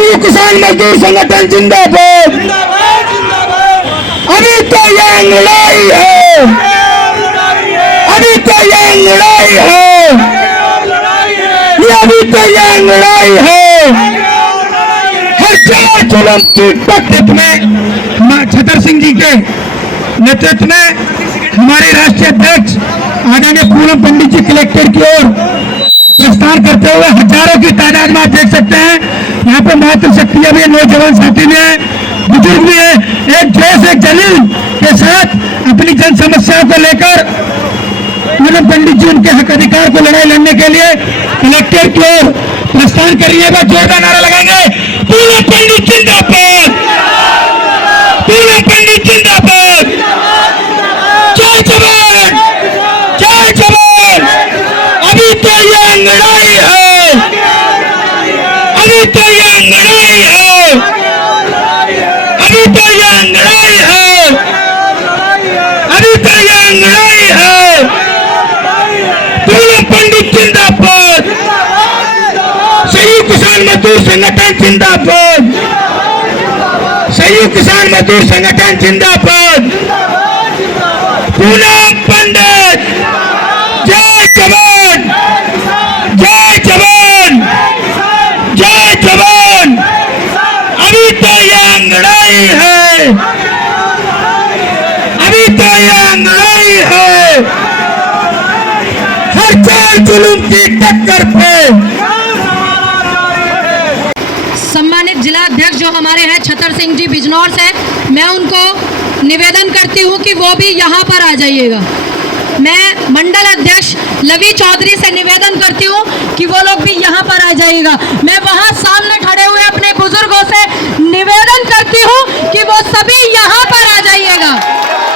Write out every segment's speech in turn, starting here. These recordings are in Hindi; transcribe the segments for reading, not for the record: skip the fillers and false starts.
संयुक्त किसान मजदूर संगठन जिंदाबाद। अभी तो ये लड़ाई है, अभी तो ये लड़ाई है, अभी तो ये लड़ाई है। हर चार जुल्म की टक्कर में छतर सिंह जी के नेतृत्व में हमारे राष्ट्रीय अध्यक्ष आदरणीय पूनम पंडित जी कलेक्टर की ओर प्रस्थान करते हुए हजारों की तादाद में आप देख सकते हैं। यहाँ पे मातृशक्तियां भी है, नौजवान साथी भी है, बुजुर्ग भी है। एक जोश एक जलील के साथ अपनी जन समस्याओं को लेकर पूनम पंडित जी उनके हक अधिकार को लड़ाई लड़ने के लिए कलेक्टर की ओर प्रस्थान करिएगा। जोरदार नारा लगाएंगे, पूनम पंडित जिंदाबाद, पूनम पंडित जिंदाबाद। जय जवान, जय जवान। अभी तो ये लड़ाई है, अभी तो ये लड़ाई है, अभी तो ये लड़ाई है, अभी तो ये लड़ाई है। पूनम पंडित जिंदाबाद, संयुक्त किसान मजदूर संगठन जिंदाबाद, संयुक्त किसान मजदूर संगठन जिंदाबाद। पूनम पंडित, जय जवान, जय जवान, जय जवान। अभी तो ये लड़ाई है, अभी तो ये लड़ाई है। हर चार जुल्म की टक्कर पे सम्मानित जिला अध्यक्ष जो हमारे हैं छतर सिंह जी बिजनौर से, मैं उनको निवेदन करती हूं कि वो भी यहां पर आ जाइएगा। मैं मंडल अध्यक्ष लवी चौधरी से निवेदन करती हूं कि वो लोग भी यहां पर आ जाइएगा। मैं वहां सामने खड़े हुए अपने बुजुर्गों से निवेदन करती हूं कि वो सभी यहां पर आ जाइएगा।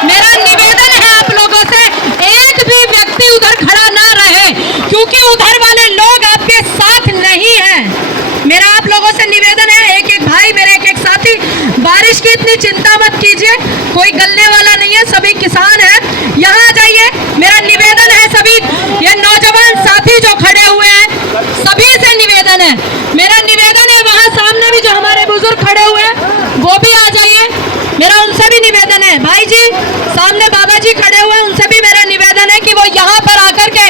मेरा निवेदन है आप लोगों से, एक भी व्यक्ति उधर खड़ा ना रहे, क्योंकि उधर वाले लोग आपके साथ नहीं हैं। मेरा आप लोगों से निवेदन है, एक एक भाई मेरे एक एक साथी, बारिश की इतनी चिंता मत कीजिए, कोई गलने वाला नहीं है, सभी किसान हैं, यहाँ आ जाइए। मेरा निवेदन है सभी ये नौजवान साथी जो खड़े हुए हैं सभी से निवेदन है, मेरा निवेदन है वहाँ सामने भी जो हमारे बुजुर्ग खड़े हुए हैं वो भी आ जाइए। मेरा उनसे भी निवेदन है, भाई जी सामने बाबा जी खड़े हुए हैं, उनसे भी मेरा निवेदन है कि वो यहाँ पर आकर के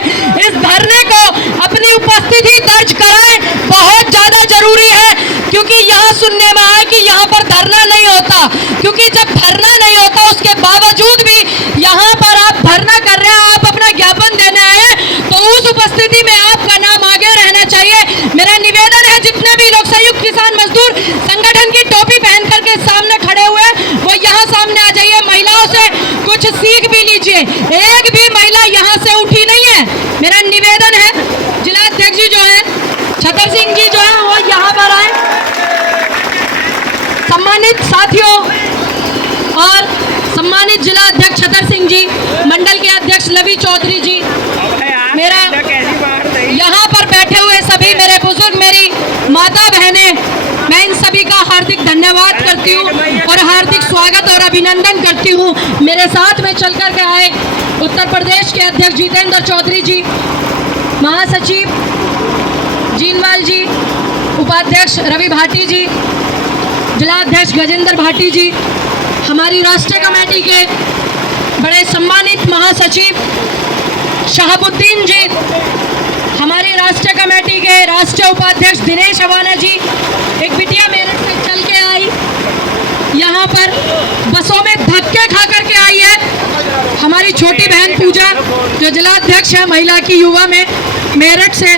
इस धरने को अपनी उपस्थिति दर्ज कराएं, बहुत ज्यादा जरूरी है। क्योंकि यहाँ सुनने में आया कि यहाँ पर धरना नहीं होता, क्योंकि जब धरना नहीं होता उसके बावजूद भी यहाँ पर आप धरना कर रहे हैं, आप अपना ज्ञापन देने आए, तो उस उपस्थिति में आपका नाम आगे रहना चाहिए। मेरा निवेदन है जितने भी लोग संयुक्त किसान मजदूर संगठन की टोपी पहन करके सामने खड़े हुए हैं वो यहाँ सामने आ जाइए। महिलाओं से कुछ सीख भी लीजिए, एक भी महिला यहाँ से उठी नहीं है। मेरा निवेदन है जिला अध्यक्ष जी जो है छतर सिंह जी जो है वो यहाँ पर आए। सम्मानित साथियों और सम्मानित जिला अध्यक्ष छतर सिंह जी, मंडल के अध्यक्ष लवी चौधरी जी, मेरा यहाँ पर बैठे हुए सभी मेरे बुजुर्ग, मेरी माता बहनें, मैं इन सभी का हार्दिक धन्यवाद करती हूँ और हार्दिक स्वागत और अभिनंदन करती हूँ। मेरे साथ में चल कर के आए उत्तर प्रदेश के अध्यक्ष जितेंद्र चौधरी जी, महासचिव जीनवाल जी, उपाध्यक्ष रवि भाटी जी, जिला अध्यक्ष गजेंद्र भाटी जी, हमारी राष्ट्रीय कमेटी के बड़े सम्मानित महासचिव शहाबुद्दीन जी, हमारी राष्ट्रीय कमेटी के राष्ट्रीय उपाध्यक्ष दिनेश अवाना जी, एक बिटिया मेरठ से चल के आई, यहाँ पर बसों में धक्के खा करके आई है, हमारी छोटी बहन पूजा जो जिला अध्यक्ष है महिला की युवा में मेरठ से।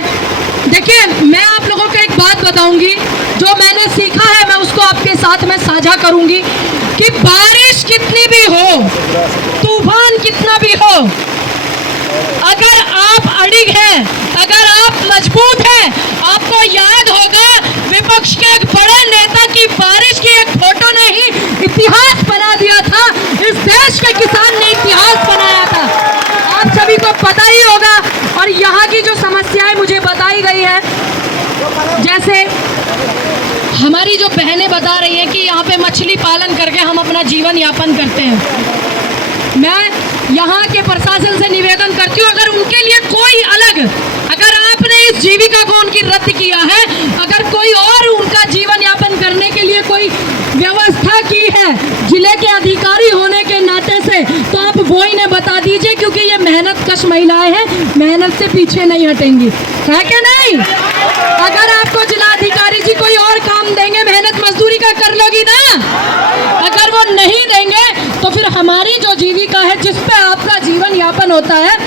देखिए मैं आप लोगों को एक बात बताऊंगी, जो मैंने सीखा है मैं उसको आपके साथ में साझा करूंगी कि बारिश कितनी भी हो, तूफान कितना भी हो, अगर आप अड़िग हैं, अगर आप मजबूत हैं, आपको याद होगा विपक्ष के एक बड़े नेता की बारिश की एक फोटो ने ही इतिहास बना दिया था। इस देश के किसान ने इतिहास बनाया था, आप सभी को पता ही होगा। और यहाँ की जो समस्याएं मुझे बताई गई है, जैसे हमारी जो बहनें बता रही हैं कि यहाँ पे मछली पालन करके हम अपना जीवन यापन करते हैं, मैं यहाँ के प्रशासन से निवेदन करती हूँ, अगर उनके लिए कोई अलग, अगर आपने इस इस जीविका को उनकी रद्द किया है। अगर कोई और उनका जीवन यापन करने के लिए कोई व्यवस्था की है जिले के अधिकारी होने के नाते से, तो आप वो इन्हें बता दीजिए, क्योंकि ये मेहनत कश महिलाएं हैं, मेहनत से पीछे नहीं हटेंगी, है कि नहीं? अगर आपको जिलाधिकारी जी कोई और काम देंगे मेहनत मजदूरी का, कर लोगी ना? अगर वो नहीं देंगे तो फिर हमारी जो जीविका है, जिस पे आपका जीवन यापन होता है,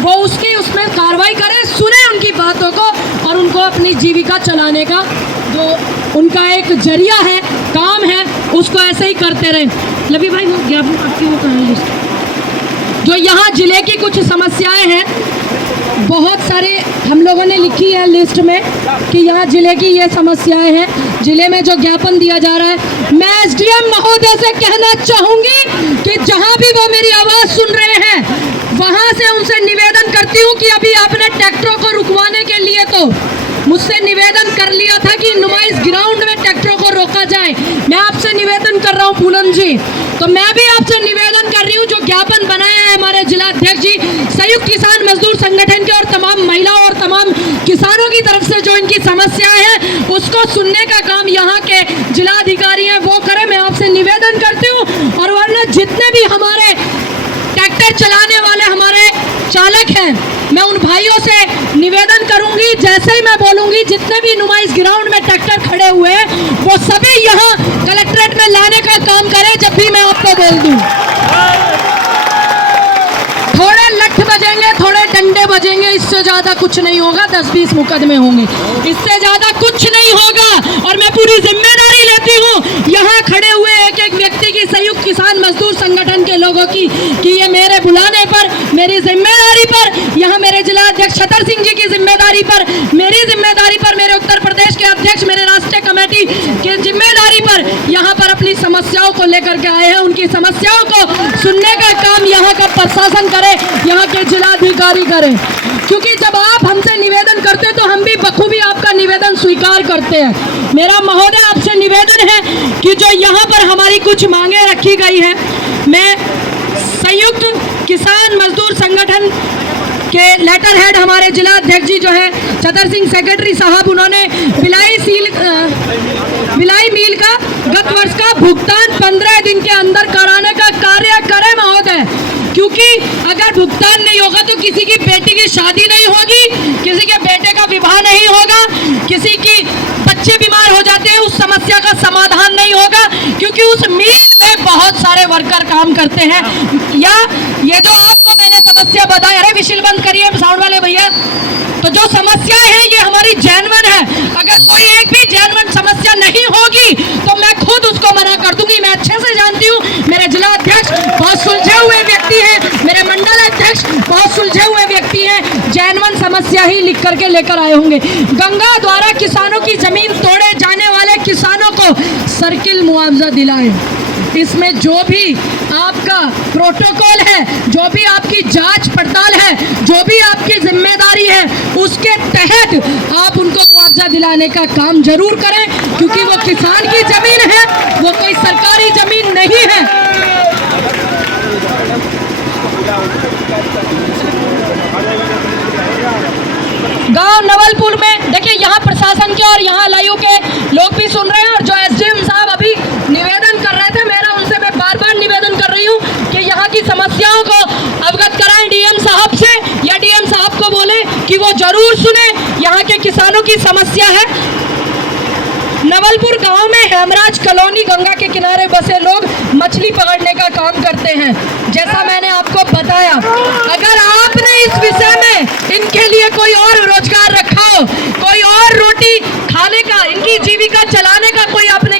वो उसकी उसमें कार्रवाई करें, सुने उनकी बातों को और उनको अपनी जीविका चलाने का जो उनका एक जरिया है, काम है, उसको ऐसे ही करते रहें। लवी भाई वो ज्ञापन आपकी वो कहाँ लिस्ट? जो यहाँ जिले की कुछ समस्याएं हैं, बहुत सारे हम लोगों ने लिखी है लिस्ट में कि यहाँ जिले की ये समस्याएं हैं, जिले में जो ज्ञापन दिया जा रहा है। मैं एसडीएम महोदय से कहना चाहूंगी कि जहाँ भी वो मेरी आवाज़ सुन रहे हैं, वहाँ से उनसे निवेदन करती हूँ कि अभी आपने ट्रैक्टरों को रुकवाने के लिए तो मुझसे निवेदन कर लिया था कि नुमाइश ग्राउंड में ट्रैक्टरों को रोका जाए। मैं आपसे निवेदन कर रहा हूँ पूनम जी, तो मैं भी आपसे निवेदन कर रही हूँ, जो ज्ञापन बनाया है हमारे जिलाध्यक्ष जी संयुक्त किसान मजदूर संगठन के और तमाम महिलाओं और तमाम किसानों की तरफ से जो इनकी समस्याएं हैं, उसको सुनने का काम यहाँ के जिलाधिकारी हैं वो करें, मैं आपसे निवेदन करती हूँ। और वरना जितने भी हमारे ट्रैक्टर चलाने वाले हमारे चालक हैं, मैं उन भाइयों से निवेदन करूंगी, जैसे ही मैं बोलूंगी, जितने भी नुमाइश ग्राउंड में ट्रैक्टर खड़े हुए हैं वो सभी यहाँ कलेक्ट्रेट में लाने का काम करें जब भी मैं आपको बोल दूं। थोड़े लठ बजेंगे, थोड़े डंडे बजेंगे, इससे ज्यादा कुछ नहीं होगा, 10-20 मुकदमे होंगे, इससे ज्यादा कुछ नहीं होगा। और मैं पूरी जिम्मेदारी लेती हूँ यहाँ खड़े हुए एक एक व्यक्ति की, संयुक्त किसान मजदूर संगठन के लोगों की, कि ये मेरे बुलाने पर, मेरी जिम्मेदारी पर, यहाँ मेरे जिलाध्यक्ष छतर सिंह जी की जिम्मेदारी पर, मेरी जिम्मेदारी पर, मेरे उत्तर प्रदेश के अध्यक्ष, मेरे राष्ट्रीय कमेटी की जिम्मेदारी पर यहाँ पर अपनी समस्याओं को लेकर के आए हैं। उनकी समस्याओं को सुनने का काम यहाँ का प्रशासन करे, यहाँ के जिलाधिकारी करें, क्योंकि जब आप हमसे निवेदन करते हैं तो हम भी बखूबी आपका निवेदन स्वीकार करते हैं। मेरा महोदय आपसे निवेदन है कि जो यहाँ पर हमारी कुछ मांगे रखी गई है, मैं संयुक्त किसान मजदूर संगठन के लेटर हेड हमारे जिलाध्यक्ष जी जो है छतर सिंह सेक्रेटरी साहब, उन्होंने भिलाई मील का गत वर्ष का भुगतान 15 दिन के अंदर कराने का कार्य करें महोदय, क्योंकि अगर भुगतान नहीं होगा तो किसी की बेटी की शादी नहीं होगी, किसी के बेटे का विवाह नहीं होगा, किसी की बच्चे बीमार हो जाते हैं, उस समस्या का समाधान नहीं होगा, क्योंकि उस मील में बहुत सारे वर्कर काम करते हैं। या ये जो आपको मैंने समस्या बताई, अरे विशिल बंद करिए साउंड वाले भैया, तो जो समस्याएं हैं ये हमारी जेन्युइन है। अगर कोई एक भी जेन्युइन समस्या नहीं होगी तो मैं खुद उसको मना कर दूंगी। मैं अच्छे से जानती हूँ, मेरे जिलाध्यक्ष बहुत सुलझे हुए व्यक्ति हैं, मेरे मंडल अध्यक्ष बहुत सुलझे हुए व्यक्ति हैं, जेन्युइन समस्या ही लिख करके लेकर आए होंगे। गंगा द्वारा किसानों की जमीन तोड़े जाने वाले किसानों को सर्किल मुआवजा दिलाए, इसमें जो भी आपका प्रोटोकॉल है, जो भी आपकी जांच पड़ताल है, जो भी आपकी जिम्मेदारी है, उसके तहत आप उनको मुआवजा दिलाने का काम जरूर करें, क्योंकि वो किसान की जमीन है, वो कोई सरकारी जमीन नहीं है। गांव नवलपुर में देखिए, यहाँ प्रशासन के और यहाँ लायू के लोग भी सुन रहे हैं, और जो एसडीएम साहब अभी निवेदन कर रहे थे, मेरा उनसे मैं बार बार निवेदन कर रही हूँ कि यहाँ की समस्याओं को अवगत कराएं डीएम साहब से, या डीएम साहब को बोले कि वो जरूर सुने। यहाँ के किसानों की समस्या है, नवलपुर गांव में हेमराज कॉलोनी गंगा के किनारे बसे लोग मछली पकड़ने का काम करते हैं। जैसा मैंने आपको बताया, अगर आपने इस विषय में इनके लिए कोई और रोजगार रखा हो, कोई और रोटी खाने का, इनकी जीविका चलाने का कोई आपने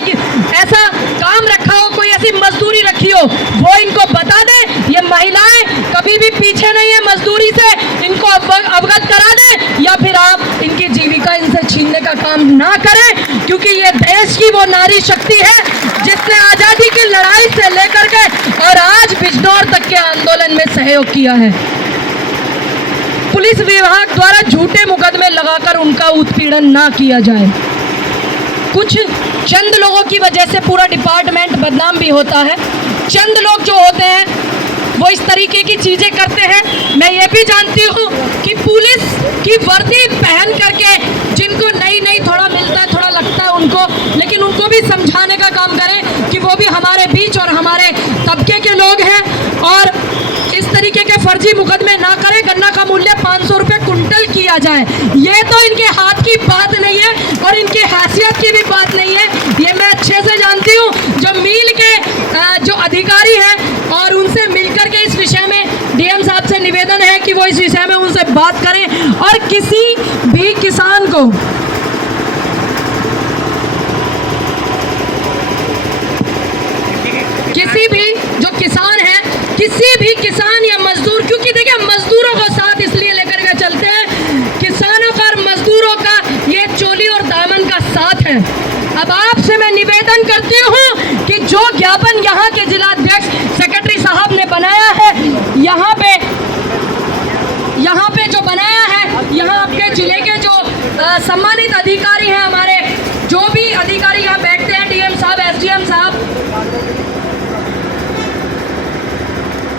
ऐसा काम रखा हो, कोई ऐसी मजदूरी रखी हो, वो इनको बता दें। ये महिलाएं कभी भी पीछे नहीं है मजदूरी से, इनको अवगत करा दें, या फिर आप इनकी जीविका इनसे छीनने का काम ना करें, क्योंकि ये देश की वो नारी शक्ति है जिसने आजादी की लड़ाई से लेकर के और आज बिजनौर तक के आंदोलन में सहयोग किया है। पुलिस विभाग द्वारा झूठे मुकदमे लगाकर उनका उत्पीड़न ना किया जाए। कुछ चंद लोगों की वजह से पूरा डिपार्टमेंट बदनाम भी होता है। चंद लोग जो होते हैं वो इस तरीके की चीजें करते हैं। मैं ये भी जानती हूँ कि पुलिस की वर्दी पहन करके जिनको नई नई थोड़ा मिलता है, थोड़ा लगता है उनको, लेकिन उनको भी समझाने का काम करें कि वो भी हमारे बीच और हमारे तबके के लोग हैं, और इस तरीके के फर्जी मुकदमे ना करें। गन्ना का मूल्य 500 रुपये कुंटल किया जाए, ये तो इनके हाथ की बात नहीं है और इनकी हैसियत की भी बात नहीं है, ये मैं अच्छे से जानती हूँ। जो मिल के जो अधिकारी हैं और उनसे मिलकर के इस विषय में डीएम साहब से निवेदन है कि वो इस विषय में उनसे बात करें, और किसी भी किसान को किसी भी जो किसान है, किसी भी किसान या मजदूर, क्योंकि देखिए मजदूरों को साथ इसलिए लेकर के चलते हैं, किसानों का और मजदूरों का ये चोली और दामन का साथ है। अब आपसे मैं निवेदन करती हूँ कि जो ज्ञापन यहाँ के जिलाध्यक्ष सेक्रेटरी साहब ने बनाया है, यहाँ पे जो बनाया है, यहाँ आपके जिले के जो सम्मानित अधिकारी हैं, हमारे जो भी अधिकारी यहाँ बैठते हैं, डीएम साहब, एसडीएम साहब,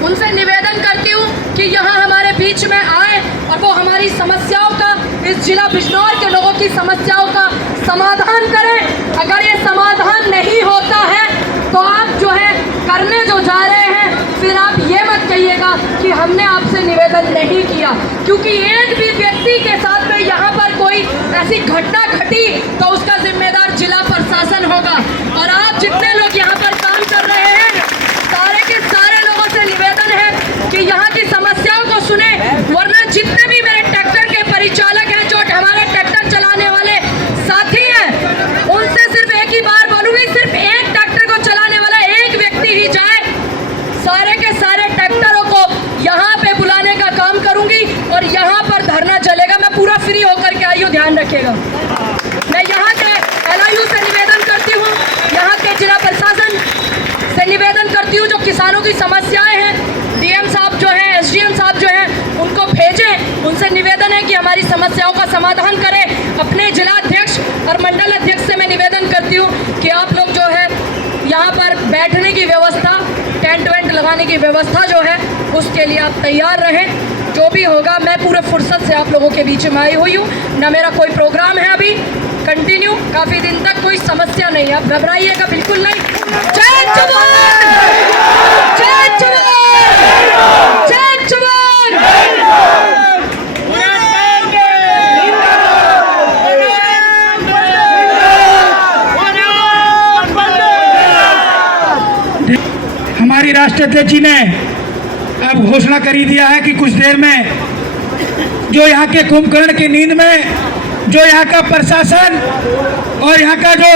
उनसे निवेदन करती हूँ कि यहाँ हमारे बीच में आए और वो हमारी समस्याओं का, इस जिला बिजनौर के लोगों की समस्याओं का समाधान करें। अगर ये समाधान नहीं होता है तो आप जो है करने जो जा रहे हैं, फिर आप ये मत कहिएगा कि हमने आपसे निवेदन नहीं किया, क्योंकि एक भी व्यक्ति के साथ में यहाँ पर कोई ऐसी घटना घटी तो उसका जिम्मेदार जिला प्रशासन होगा। और आप जितने लोग यहाँ पर काम कर रहे हैं, सारे के सारे लोगों से निवेदन है कि यहाँ की समस्याओं को सुने, वरना जितने भी मेरे ट्रैक्टर के परिचालक हैं, जो हमारे ट्रैक्टर चलाने वाले साथी हैं, उनसे सिर्फ एक ही बार बोलूँगी, सिर्फ एक ट्रैक्टर को चलाने वाला एक व्यक्ति ही जाए, सारे के सारे ट्रैक्टरों को यहाँ पे बुलाने का काम करूँगी और यहाँ पर धरना चलेगा। मैं पूरा फ्री होकर के आई हूँ, ध्यान रखिएगा। मैं यहाँ के LIU से निवेदन करती हूँ, यहाँ के जिला प्रशासन से निवेदन करती हूँ, जो किसानों की समस्याएं हैं, डीएम साहब जो हैं, एसडीएम साहब जो हैं, उनको भेजें। उनसे निवेदन है कि हमारी समस्याओं का समाधान करें। अपने जिलाध्यक्ष और मंडल अध्यक्ष से मैं निवेदन करती हूँ कि आप लोग जो है यहाँ पर बैठने की व्यवस्था, टेंट वेंट लगाने की व्यवस्था जो है, उसके लिए आप तैयार रहें। जो भी होगा, मैं पूरे फुर्सत से आप लोगों के बीच में आई हुई हूँ, ना मेरा कोई प्रोग्राम है अभी, कंटिन्यू काफ़ी दिन तक, कोई समस्या नहीं, आप घबराइएगा बिल्कुल नहीं। जय जवान, जय जवान, जय जवान। हमारी राष्ट्रीय अध्यक्ष जी ने अब घोषणा कर ही दिया है कि कुछ देर में जो यहाँ के कुंभकर्ण की नींद में जो यहाँ का प्रशासन और यहाँ का जो